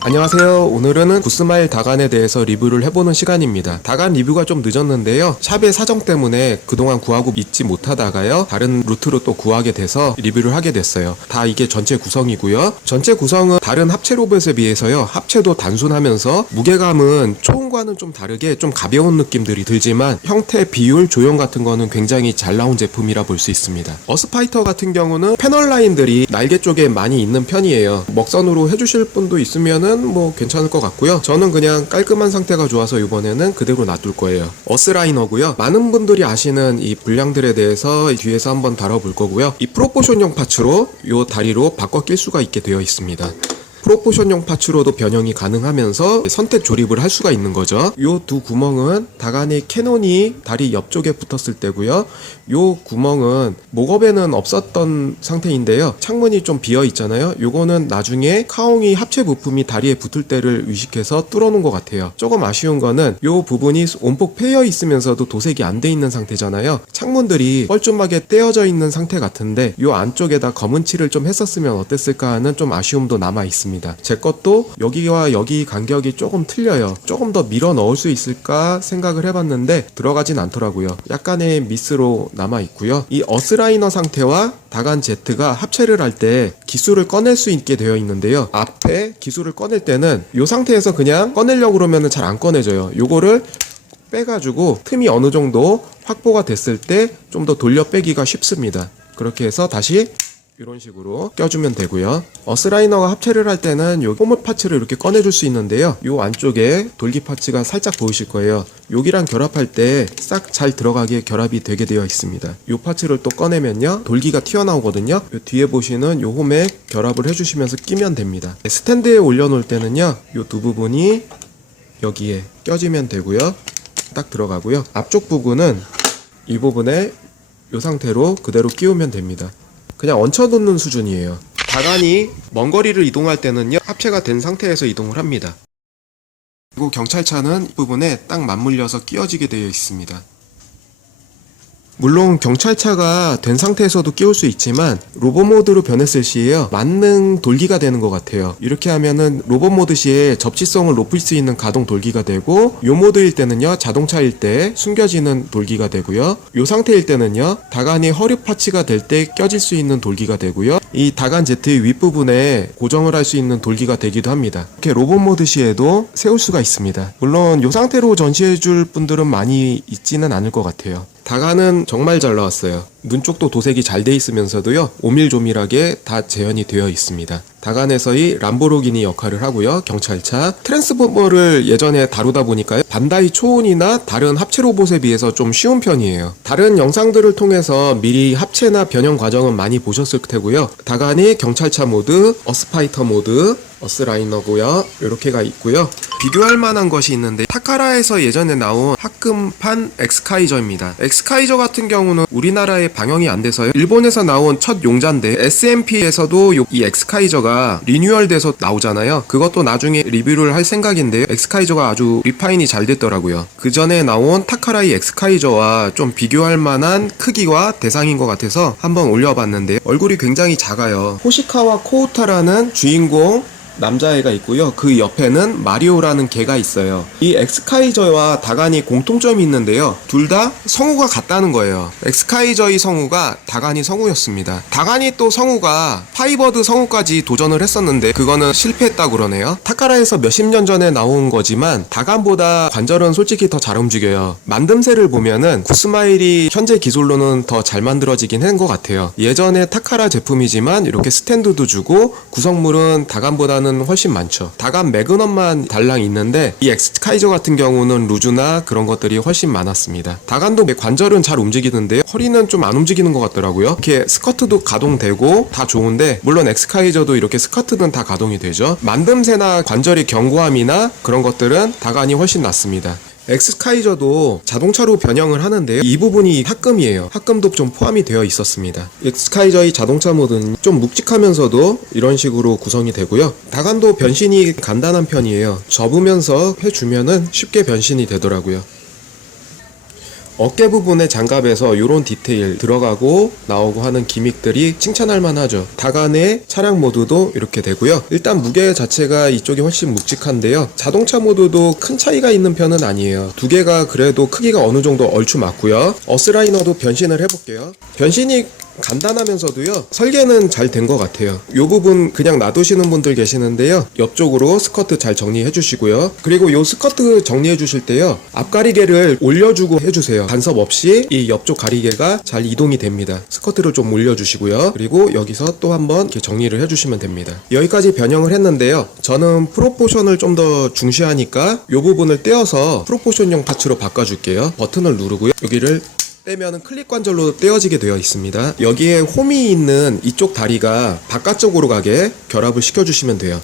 안녕하세요. 오늘은 구스마일 다간에 대해서 리뷰를 해보는 시간입니다. 다간 리뷰가 좀 늦었는데요. 샵의 사정 때문에 그동안 구하고 있지 못하다가요, 다른 루트로 또 구하게 돼서 리뷰를 하게 됐어요. 다 이게 전체 구성이고요. 전체 구성은 다른 합체 로봇에 비해서요, 합체도 단순하면서 무게감은 초음과는 좀 다르게 좀 가벼운 느낌들이 들지만 형태, 비율, 조형 같은 거는 굉장히 잘 나온 제품이라 볼 수 있습니다. 어스파이터 같은 경우는 패널 라인들이 날개 쪽에 많이 있는 편이에요. 먹선으로 해주실 분도 있으면은 뭐 괜찮을 것 같고요. 저는 그냥 깔끔한 상태가 좋아서 이번에는 그대로 놔둘 거예요. 어스라이너고요. 많은 분들이 아시는 이 불량들에 대해서 뒤에서 한번 다뤄볼 거고요. 이 프로포션용 파츠로 이 다리로 바꿔 낄 수가 있게 되어 있습니다. 프로포션용 파츠로도 변형이 가능하면서 선택 조립을 할 수가 있는 거죠. 요 두 구멍은 다간의 캐논이 다리 옆쪽에 붙었을 때고요. 요 구멍은 목업에는 없었던 상태인데요. 창문이 좀 비어 있잖아요. 요거는 나중에 카옹이 합체 부품이 다리에 붙을 때를 의식해서 뚫어 놓은 것 같아요. 조금 아쉬운 거는 요 부분이 온폭 패여 있으면서도 도색이 안 돼 있는 상태잖아요. 창문들이 뻘쭘하게 떼어져 있는 상태 같은데 요 안쪽에다 검은 칠을 좀 했었으면 어땠을까 하는 좀 아쉬움도 남아 있습니다. 제 것도 여기와 여기 간격이 조금 틀려요. 조금 더 밀어 넣을 수 있을까 생각을 해봤는데 들어가진 않더라고요. 약간의 미스로 남아 있고요. 이 어스라이너 상태와 다간 Z가 합체를 할 때 기술을 꺼낼 수 있게 되어 있는데요. 앞에 기술을 꺼낼 때는 이 상태에서 그냥 꺼내려고 그러면 잘 안 꺼내져요. 요거를 빼가지고 틈이 어느 정도 확보가 됐을 때 좀 더 돌려 빼기가 쉽습니다. 그렇게 해서 다시 이런 식으로 껴주면 되고요. 어스라이너가 합체를 할 때는 요 포물 파츠를 이렇게 꺼내줄 수 있는데요. 요 안쪽에 돌기 파츠가 살짝 보이실 거예요. 여기랑 결합할 때 싹 잘 들어가게 결합이 되게 되어 있습니다. 요 파츠를 또 꺼내면요, 돌기가 튀어나오거든요. 요 뒤에 보시는 요 홈에 결합을 해주시면서 끼면 됩니다. 스탠드에 올려놓을 때는요, 요 두 부분이 여기에 껴지면 되고요. 딱 들어가고요. 앞쪽 부분은 이 부분에 요 상태로 그대로 끼우면 됩니다. 그냥 얹혀놓는 수준이에요. 다간이 먼 거리를 이동할 때는요, 합체가 된 상태에서 이동을 합니다. 그리고 경찰차는 이 부분에 딱 맞물려서 끼워지게 되어 있습니다. 물론 경찰차가 된 상태에서도 끼울 수 있지만 로봇 모드로 변했을 시에요, 만능 돌기가 되는 것 같아요. 이렇게 하면은 로봇 모드 시에 접지성을 높일 수 있는 가동 돌기가 되고, 요 모드일 때는요, 자동차일 때 숨겨지는 돌기가 되고요, 요 상태일 때는요, 다간이 허리 파츠가 될 때 껴질 수 있는 돌기가 되고요, 이 다간 Z의 윗부분에 고정을 할 수 있는 돌기가 되기도 합니다. 이렇게 로봇 모드 시에도 세울 수가 있습니다. 물론 요 상태로 전시해줄 분들은 많이 있지는 않을 것 같아요. 다간은 정말 잘 나왔어요. 눈 쪽도 도색이 잘 돼 있으면서도요, 오밀조밀하게 다 재현이 되어 있습니다. 다간에서의 람보르기니 역할을 하고요. 경찰차 트랜스포머를 예전에 다루다 보니까요, 반다이 초온이나 다른 합체 로봇에 비해서 좀 쉬운 편이에요. 다른 영상들을 통해서 미리 합체나 변형 과정은 많이 보셨을 테고요. 다간이 경찰차 모드, 어스파이터 모드, 어스라이너고요. 이렇게가 있고요. 비교할 만한 것이 있는데, 타카라에서 예전에 나온 합금판 엑스카이저입니다. 엑스카이저 같은 경우는 우리나라에 방영이 안 돼서요, 일본에서 나온 첫 용자인데, SMP에서도 이 엑스카이저가 리뉴얼돼서 나오잖아요. 그것도 나중에 리뷰를 할 생각인데요, 엑스카이저가 아주 리파인이 잘 됐더라고요. 그 전에 나온 타카라이 엑스카이저와 좀 비교할 만한 크기와 대상인 것 같아서 한번 올려봤는데, 얼굴이 굉장히 작아요. 호시카와 코우타라는 주인공 남자애가 있고요. 그 옆에는 마리오라는 개가 있어요. 이 엑스카이저와 다간이 공통점이 있는데요, 둘 다 성우가 같다는 거예요. 엑스카이저의 성우가 다간이 성우였습니다. 다간이 또 성우가 파이버드 성우까지 도전을 했었는데 그거는 실패했다고 그러네요. 타카라에서 몇십 년 전에 나온 거지만 다간보다 관절은 솔직히 더 잘 움직여요. 만듦새를 보면은 구스마일이 현재 기술로는 더 잘 만들어지긴 한 것 같아요. 예전에 타카라 제품이지만 이렇게 스탠드도 주고 구성물은 다간보다는 훨씬 많죠. 다간 매그넘만 달랑 있는데, 이 엑스카이저 같은 경우는 루즈나 그런 것들이 훨씬 많았습니다. 다간도 관절은 잘 움직이는데요, 허리는 좀 안 움직이는 것 같더라고요. 이렇게 스커트도 가동되고 다 좋은데, 물론 엑스카이저도 이렇게 스커트는 다 가동이 되죠. 만듦새나 관절의 견고함이나 그런 것들은 다간이 훨씬 낫습니다. 엑스카이저도 자동차로 변형을 하는데요, 이 부분이 합금이에요. 합금도 좀 포함이 되어 있었습니다. 엑스카이저의 자동차 모드는 좀 묵직하면서도 이런 식으로 구성이 되고요. 다간도 변신이 간단한 편이에요. 접으면서 해주면은 쉽게 변신이 되더라고요. 어깨 부분의 장갑에서 이런 디테일 들어가고 나오고 하는 기믹들이 칭찬할 만하죠. 다간의 차량 모드도 이렇게 되고요. 일단 무게 자체가 이쪽이 훨씬 묵직한데요. 자동차 모드도 큰 차이가 있는 편은 아니에요. 두 개가 그래도 크기가 어느 정도 얼추 맞고요. 어스라이너도 변신을 해볼게요. 변신이 간단하면서도요, 설계는 잘 된 것 같아요. 이 부분 그냥 놔두시는 분들 계시는데요, 옆쪽으로 스커트 잘 정리해 주시고요. 그리고 이 스커트 정리해 주실 때요, 앞가리개를 올려주고 해주세요. 간섭 없이 이 옆쪽 가리개가 잘 이동이 됩니다. 스커트를 좀 올려주시고요. 그리고 여기서 또 한번 이렇게 정리를 해주시면 됩니다. 여기까지 변형을 했는데요, 저는 프로포션을 좀 더 중시하니까 이 부분을 떼어서 프로포션용 파츠로 바꿔줄게요. 버튼을 누르고요, 여기를 떼면은 클립 관절로 떼어지게 되어 있습니다. 여기에 홈이 있는 이쪽 다리가 바깥쪽으로 가게 결합을 시켜주시면 돼요.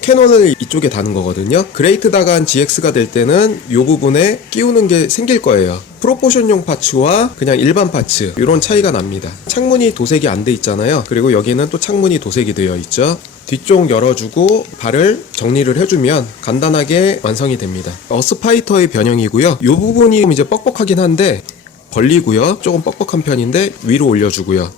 캐논을 이쪽에 다는 거거든요. 그레이트 다간 GX가 될 때는 이 부분에 끼우는 게 생길 거예요. 프로포션용 파츠와 그냥 일반 파츠, 이런 차이가 납니다. 창문이 도색이 안 돼 있잖아요. 그리고 여기는 또 창문이 도색이 되어 있죠. 뒤쪽 열어주고 발을 정리를 해주면 간단하게 완성이 됩니다. 어스파이터의 변형이고요. 이 부분이 이제 뻑뻑하긴 한데 벌리고요. 조금 뻑뻑한 편인데 위로 올려주고요.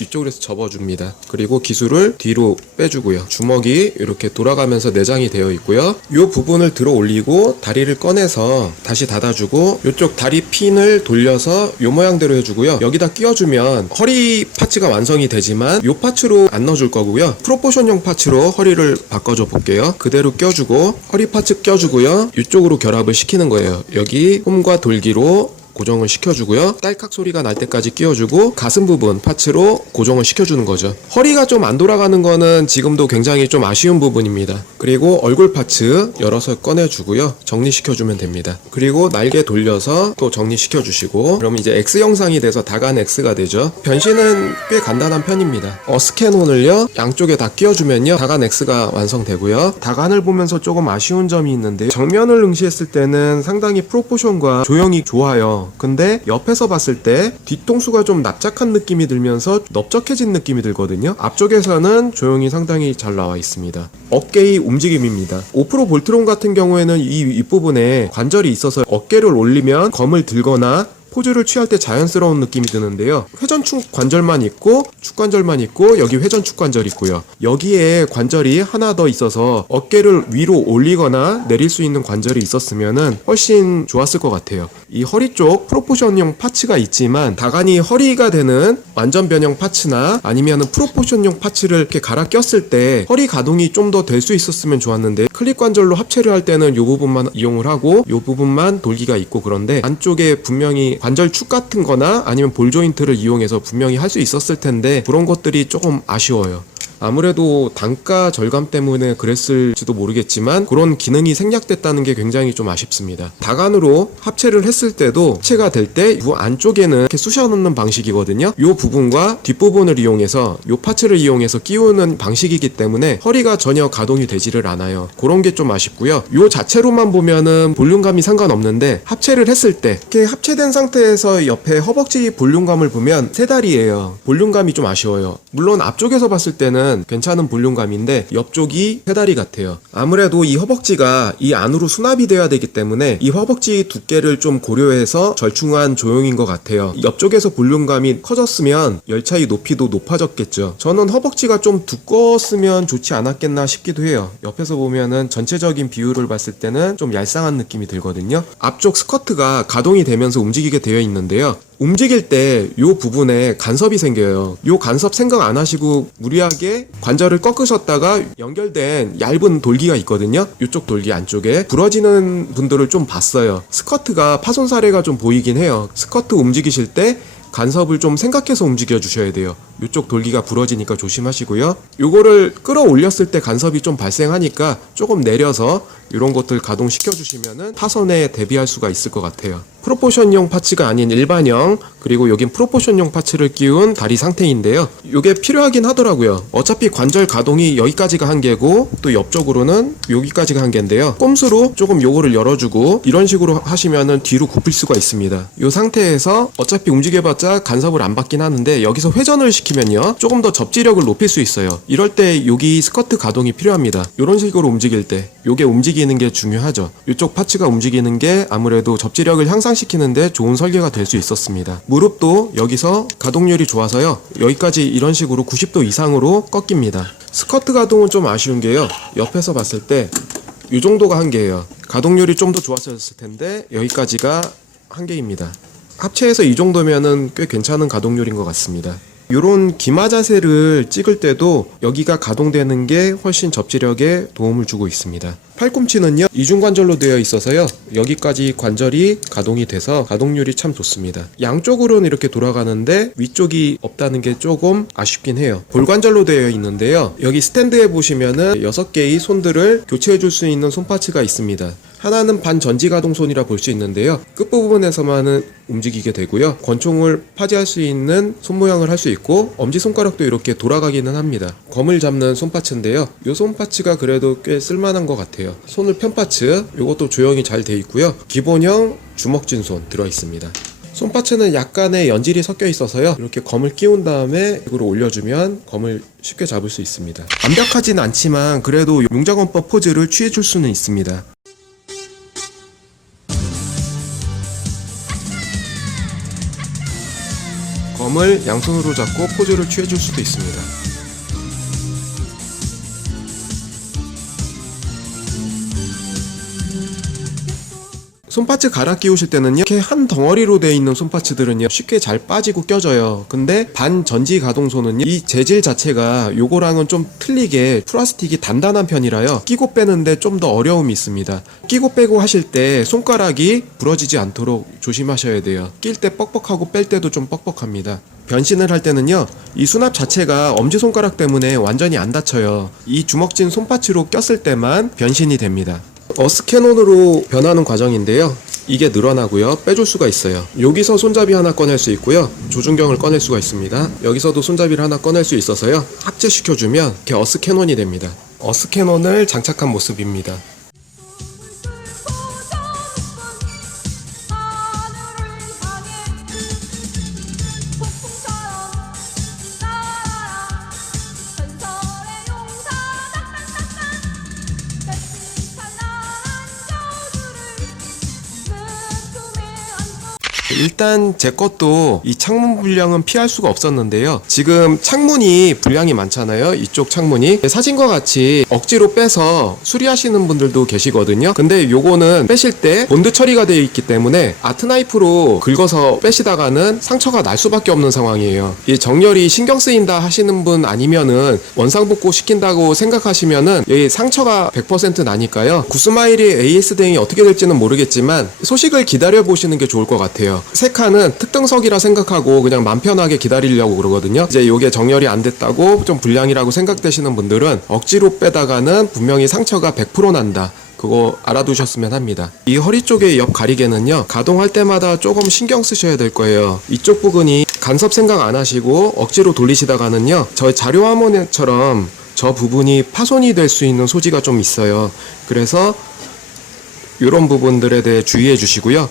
이쪽으로 해서 접어줍니다. 그리고 기술을 뒤로 빼주고요. 주먹이 이렇게 돌아가면서 내장이 되어 있고요. 이 부분을 들어 올리고 다리를 꺼내서 다시 닫아주고, 이쪽 다리 핀을 돌려서 이 모양대로 해주고요. 여기다 끼워주면 허리 파츠가 완성이 되지만 이 파츠로 안 넣어줄 거고요. 프로포션용 파츠로 허리를 바꿔줘 볼게요. 그대로 껴주고 허리 파츠 껴주고요. 이쪽으로 결합을 시키는 거예요. 여기 홈과 돌기로 고정을 시켜주고요. 딸깍 소리가 날 때까지 끼워주고 가슴 부분 파츠로 고정을 시켜주는 거죠. 허리가 좀 안 돌아가는 거는 지금도 굉장히 좀 아쉬운 부분입니다. 그리고 얼굴 파츠 열어서 꺼내주고요. 정리시켜주면 됩니다. 그리고 날개 돌려서 또 정리시켜주시고, 그럼 이제 X 형상이 돼서 다간 X가 되죠. 변신은 꽤 간단한 편입니다. 어스캐논을요, 양쪽에 다 끼워주면요, 다간 X가 완성되고요. 다간을 보면서 조금 아쉬운 점이 있는데, 정면을 응시했을 때는 상당히 프로포션과 조형이 좋아요. 근데 옆에서 봤을 때 뒤통수가 좀 납작한 느낌이 들면서 넓적해진 느낌이 들거든요. 앞쪽에서는 조형이 상당히 잘 나와 있습니다. 어깨의 움직임입니다. 5프로 볼트론 같은 경우에는 이 윗부분에 관절이 있어서 어깨를 올리면 검을 들거나 포즈를 취할 때 자연스러운 느낌이 드는데요. 회전축 관절만 있고 축관절만 있고 여기 회전축 관절이 있고요. 여기에 관절이 하나 더 있어서 어깨를 위로 올리거나 내릴 수 있는 관절이 있었으면은 훨씬 좋았을 것 같아요. 이 허리 쪽 프로포션용 파츠가 있지만 다간이 허리가 되는 완전 변형 파츠나 아니면은 프로포션용 파츠를 이렇게 갈아 꼈을 때 허리 가동이 좀 더 될 수 있었으면 좋았는데, 클립 관절로 합체를 할 때는 이 부분만 이용을 하고 이 부분만 돌기가 있고, 그런데 안쪽에 분명히 관절축 같은 거나 아니면 볼 조인트를 이용해서 분명히 할 수 있었을 텐데 그런 것들이 조금 아쉬워요. 아무래도 단가 절감 때문에 그랬을지도 모르겠지만 그런 기능이 생략됐다는 게 굉장히 좀 아쉽습니다. 다간으로 합체를 했을 때도 합체가 될 때 이 안쪽에는 이렇게 쑤셔 넣는 방식이거든요. 이 부분과 뒷부분을 이용해서 이 파츠를 이용해서 끼우는 방식이기 때문에 허리가 전혀 가동이 되지를 않아요. 그런 게 좀 아쉽고요. 이 자체로만 보면은 볼륨감이 상관없는데 합체를 했을 때 이렇게 합체된 상태에서 옆에 허벅지 볼륨감을 보면 세 다리예요. 볼륨감이 좀 아쉬워요. 물론 앞쪽에서 봤을 때는 괜찮은 볼륨감인데 옆쪽이 페다리 같아요. 아무래도 이 허벅지가 이 안으로 수납이 돼야 되기 때문에 이 허벅지 두께를 좀 고려해서 절충한 조형인 것 같아요. 옆쪽에서 볼륨감이 커졌으면 열차의 높이도 높아졌겠죠. 저는 허벅지가 좀 두꺼웠으면 좋지 않았겠나 싶기도 해요. 옆에서 보면은 전체적인 비율을 봤을 때는 좀 얄쌍한 느낌이 들거든요. 앞쪽 스커트가 가동이 되면서 움직이게 되어 있는데요. 움직일 때 이 부분에 간섭이 생겨요. 이 간섭 생각 안 하시고 무리하게 관절을 꺾으셨다가 연결된 얇은 돌기가 있거든요. 이쪽 돌기 안쪽에 부러지는 분들을 좀 봤어요. 스커트가 파손 사례가 좀 보이긴 해요. 스커트 움직이실 때 간섭을 좀 생각해서 움직여 주셔야 돼요. 이쪽 돌기가 부러지니까 조심하시고요. 요거를 끌어올렸을 때 간섭이 좀 발생하니까 조금 내려서 이런 것들 가동시켜 주시면은 파손에 대비할 수가 있을 것 같아요. 프로포션용 파츠가 아닌 일반형, 그리고 여긴 프로포션용 파츠를 끼운 다리 상태인데요. 이게 필요하긴 하더라고요. 어차피 관절 가동이 여기까지가 한계고 또 옆쪽으로는 여기까지가 한계인데요. 꼼수로 조금 요거를 열어주고 이런 식으로 하시면은 뒤로 굽힐 수가 있습니다. 이 상태에서 어차피 움직여봤자 간섭을 안 받긴 하는데 여기서 회전을 시키면요, 조금 더 접지력을 높일 수 있어요. 이럴 때 여기 스커트 가동이 필요합니다. 이런 식으로 움직일 때 요게 움직이 움직이는 게 중요하죠. 이쪽 파츠가 움직이는 게 아무래도 접지력을 향상시키는데 좋은 설계가 될 수 있었습니다. 무릎도 여기서 가동률이 좋아서요, 여기까지 이런 식으로 90도 이상으로 꺾입니다. 스커트 가동은 좀 아쉬운 게요, 옆에서 봤을 때 이 정도가 한계예요. 가동률이 좀 더 좋았을 텐데 여기까지가 한계입니다. 합체해서 이 정도면은 꽤 괜찮은 가동률인 것 같습니다. 요런 기마 자세를 찍을 때도 여기가 가동되는 게 훨씬 접지력에 도움을 주고 있습니다. 팔꿈치는요, 이중관절로 되어 있어서요, 여기까지 관절이 가동이 돼서 가동률이 참 좋습니다. 양쪽으로는 이렇게 돌아가는데 위쪽이 없다는 게 조금 아쉽긴 해요. 볼관절로 되어 있는데요, 여기 스탠드에 보시면은 6개의 손들을 교체해 줄 수 있는 손파츠가 있습니다. 하나는 반전지 가동손이라 볼 수 있는데요, 끝부분에서만은 움직이게 되고요, 권총을 파지할 수 있는 손모양을 할 수 있고 엄지손가락도 이렇게 돌아가기는 합니다. 검을 잡는 손파츠인데요, 이 손파츠가 그래도 꽤 쓸만한 것 같아요. 손을 편 파츠, 이것도 조형이 잘 돼 있고요, 기본형 주먹진 손 들어있습니다. 손파츠는 약간의 연질이 섞여 있어서요, 이렇게 검을 끼운 다음에 이걸 올려주면 검을 쉽게 잡을 수 있습니다. 완벽하진 않지만 그래도 용자권법 포즈를 취해줄 수는 있습니다. 검을 양손으로 잡고 포즈를 취해줄 수도 있습니다. 손파츠 갈아 끼우실 때는요, 이렇게 한 덩어리로 되어 있는 손파츠들은요 쉽게 잘 빠지고 껴져요. 근데 반전지 가동손은요, 이 재질 자체가 요거랑은 좀 틀리게 플라스틱이 단단한 편이라요, 끼고 빼는데 좀 더 어려움이 있습니다. 끼고 빼고 하실 때 손가락이 부러지지 않도록 조심하셔야 돼요. 낄 때 뻑뻑하고 뺄 때도 좀 뻑뻑합니다. 변신을 할 때는요, 이 수납 자체가 엄지손가락 때문에 완전히 안 닫혀요. 이 주먹진 손파츠로 꼈을 때만 변신이 됩니다. 어스캐논으로 변하는 과정인데요, 이게 늘어나고요, 빼줄 수가 있어요. 여기서 손잡이 하나 꺼낼 수 있고요, 조준경을 꺼낼 수가 있습니다. 여기서도 손잡이를 하나 꺼낼 수 있어서요, 합체시켜주면 이렇게 어스캐논이 됩니다. 어스캐논을 장착한 모습입니다. 일단 제 것도 이 창문 불량은 피할 수가 없었는데요, 지금 창문이 불량이 많잖아요. 이쪽 창문이 사진과 같이 억지로 빼서 수리하시는 분들도 계시거든요. 근데 요거는 빼실 때 본드 처리가 되어 있기 때문에 아트나이프로 긁어서 빼시다가는 상처가 날 수밖에 없는 상황이에요. 이 정렬이 신경 쓰인다 하시는 분 아니면은 원상복구 시킨다고 생각하시면은 이 상처가 100% 나니까요, 구스마일이 AS 대응이 어떻게 될지는 모르겠지만 소식을 기다려 보시는 게 좋을 것 같아요. 세 칸은 특등석이라 생각하고 그냥 맘 편하게 기다리려고 그러거든요. 이제 요게 정렬이 안 됐다고 좀 불량이라고 생각되시는 분들은 억지로 빼다가는 분명히 상처가 100% 난다, 그거 알아두셨으면 합니다. 이 허리 쪽의 옆 가리개는요, 가동할 때마다 조금 신경 쓰셔야 될 거예요. 이쪽 부분이 간섭 생각 안 하시고 억지로 돌리시다가는요, 저 자료 화면처럼 저 부분이 파손이 될 수 있는 소지가 좀 있어요. 그래서 이런 부분들에 대해 주의해 주시고요.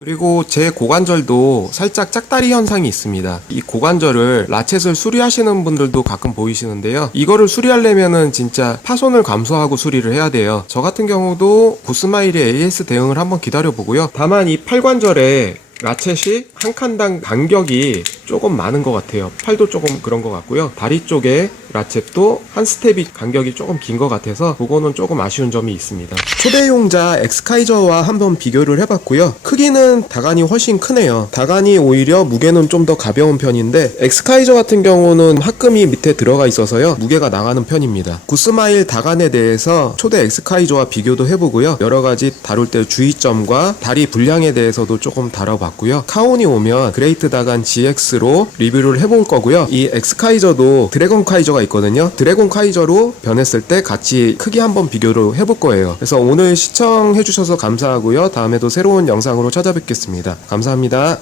그리고 제 고관절도 살짝 짝다리 현상이 있습니다. 이 고관절을 라쳇을 수리하시는 분들도 가끔 보이시는데요, 이거를 수리하려면은 진짜 파손을 감수하고 수리를 해야 돼요. 저 같은 경우도 구스마일의 AS 대응을 한번 기다려 보고요, 다만 이 팔관절에 라쳇이 한 칸당 간격이 조금 많은 것 같아요. 팔도 조금 그런 것 같고요, 다리 쪽에 라쳇도 한 스텝이 간격이 조금 긴 것 같아서 그거는 조금 아쉬운 점이 있습니다. 초대용자 엑스카이저와 한번 비교를 해봤고요, 크기는 다간이 훨씬 크네요. 다간이 오히려 무게는 좀 더 가벼운 편인데 엑스카이저 같은 경우는 합금이 밑에 들어가 있어서요, 무게가 나가는 편입니다. 구스마일 다간에 대해서 초대 엑스카이저와 비교도 해보고요, 여러가지 다룰 때 주의점과 다리 분량에 대해서도 조금 다뤄봤고요, 카온이 오면 그레이트 다간 GX로 리뷰를 해볼 거고요, 이 엑스카이저도 드래곤 카이저가 있거든요. 드래곤 카이저로 변했을 때 같이 크기 한번 비교를 해볼 거예요. 그래서 오늘 시청해주셔서 감사하고요, 다음에도 새로운 영상으로 찾아뵙겠습니다. 감사합니다.